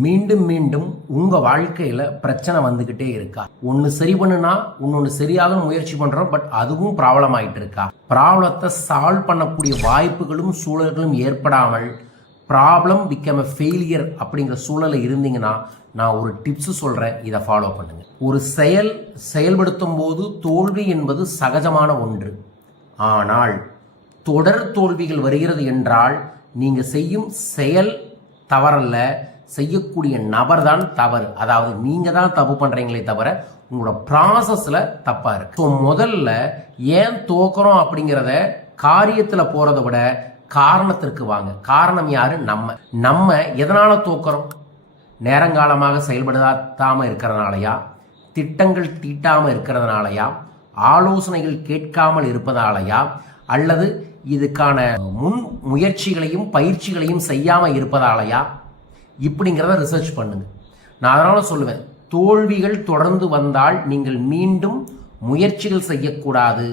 மீண்டும் மீண்டும் உங்கள் வாழ்க்கையில் பிரச்சனை வந்துக்கிட்டே இருக்கா? ஒன்று சரி பண்ணுனா இன்னொன்று சரியாக முயற்சி பண்ணுறோம் பட் அதுவும் ப்ராப்ளம் ஆயிட்டு இருக்கா? ப்ராப்ளத்தை சால்வ் பண்ணக்கூடிய வாய்ப்புகளும் சூழல்களும் ஏற்படாமல் ப்ராப்ளம் பிகம் எ ஃபெயிலியர் அப்படிங்கிற சூழலில் இருந்தீங்கன்னா நான் ஒரு டிப்ஸ் சொல்கிறேன் இதை ஃபாலோ பண்ணுங்கள் ஒரு செயல் செயல்படுத்தும் போது தோல்வி என்பது சகஜமான ஒன்று. ஆனால் தொடர் தோல்விகள் வருகிறது என்றால் நீங்கள் செய்யும் செயல் தவறல்ல. செய்யக்கூடிய நபர் தான் தவறு. அதாவது நீங்க தான் தப்பு பண்றீங்களே தவிர உங்களோட ப்ராசஸ்ல தப்பா இருக்கு. ஸோ முதல்ல ஏன் தோக்குறோம் அப்படிங்கிறத காரியத்துல போகிறத விட காரணத்திற்கு வாங்க. காரணம் யாரு? நம்ம. நம்ம எதனால தோக்குறோம்? நேரங்காலமாக செயல்படுத்தாம இருக்கிறதுனாலயா? திட்டங்கள் தீட்டாம இருக்கிறதுனாலயா? ஆலோசனைகள் கேட்காமல் இருப்பதாலயா? அல்லது இதுக்கான முன் முயற்சிகளையும் பயிற்சிகளையும் செய்யாம இருப்பதாலயா? இப்படிங்கிறத ரிசர்ச் பண்ணுங்க. நான் அதனால் சொல்லுவேன் தோல்விகள் தொடர்ந்து வந்தால் நீங்கள் மீண்டும் முயற்சிகள் செய்யக்கூடாது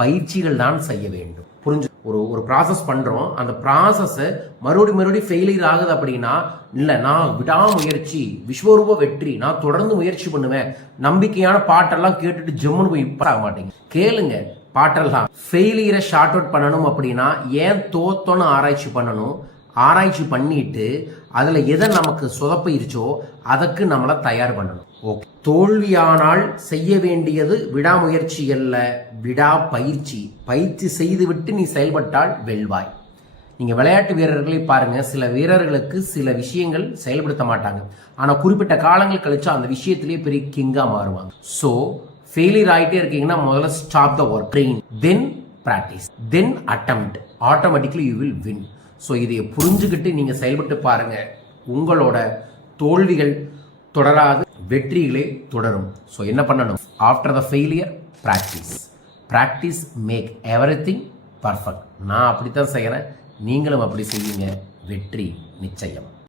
பயிற்சிகள் தான் செய்ய வேண்டும். புரிஞ்சு? ஒரு ஒரு ப்ராசஸ் பண்ணுறோம் அந்த ப்ராசஸை மறுபடி மறுபடி ஃபெயிலியர் ஆகுது அப்படின்னா இல்லை நான் விடாமுயற்சி விஸ்வரூப வெற்றி நான் தொடர்ந்து முயற்சி பண்ணுவேன் நம்பிக்கையான பாட்டெல்லாம் கேட்டுட்டு ஜம்முன்னு போய் இப்போ ஆக மாட்டேங்க. கேளுங்க பாட்டெல்லாம். ஃபெயிலியரை ஷார்ட் அவுட் பண்ணணும் அப்படின்னா ஏன் தோத்தோன்னு ஆராய்ச்சி பண்ணணும் ஆராய்ச்சி பண்ணிட்டு அதில் எதை நமக்கு சொதப்பிருச்சோ அதுக்கு நம்மளை தயார் பண்ணணும். ஓகே. தோல்வியானால் செய்ய வேண்டியது விடாமுயற்சி அல்ல விடா பயிற்சி. பயிற்சி செய்துவிட்டு நீ செயல்பட்டால் வெல்வாய். நீங்கள் விளையாட்டு வீரர்களை பாருங்க சில வீரர்களுக்கு சில விஷயங்கள் செயல்படுத்த மாட்டாங்க. ஆனால் குறிப்பிட்ட காலங்கள் கழிச்சா அந்த விஷயத்திலேயே பெரிய கிங்காக மாறுவாங்க. ஸோ ஃபெயிலியர் ஆயிட்டே இருக்கீங்கன்னா முதல்ல stop the work train then practice then attempt automatically you will win so இதை புரிஞ்சுக்கிட்டு நீங்கள் செயல்பட்டு பாருங்கள் உங்களோட தோல்விகள் தொடராது வெற்றிகளே தொடரும். ஸோ என்ன பண்ணணும்? After the failure practice practice make every thing perfect நான் அப்படி தான் செய்கிறேன் நீங்களும் அப்படி செய்யுங்க வெற்றி நிச்சயம்.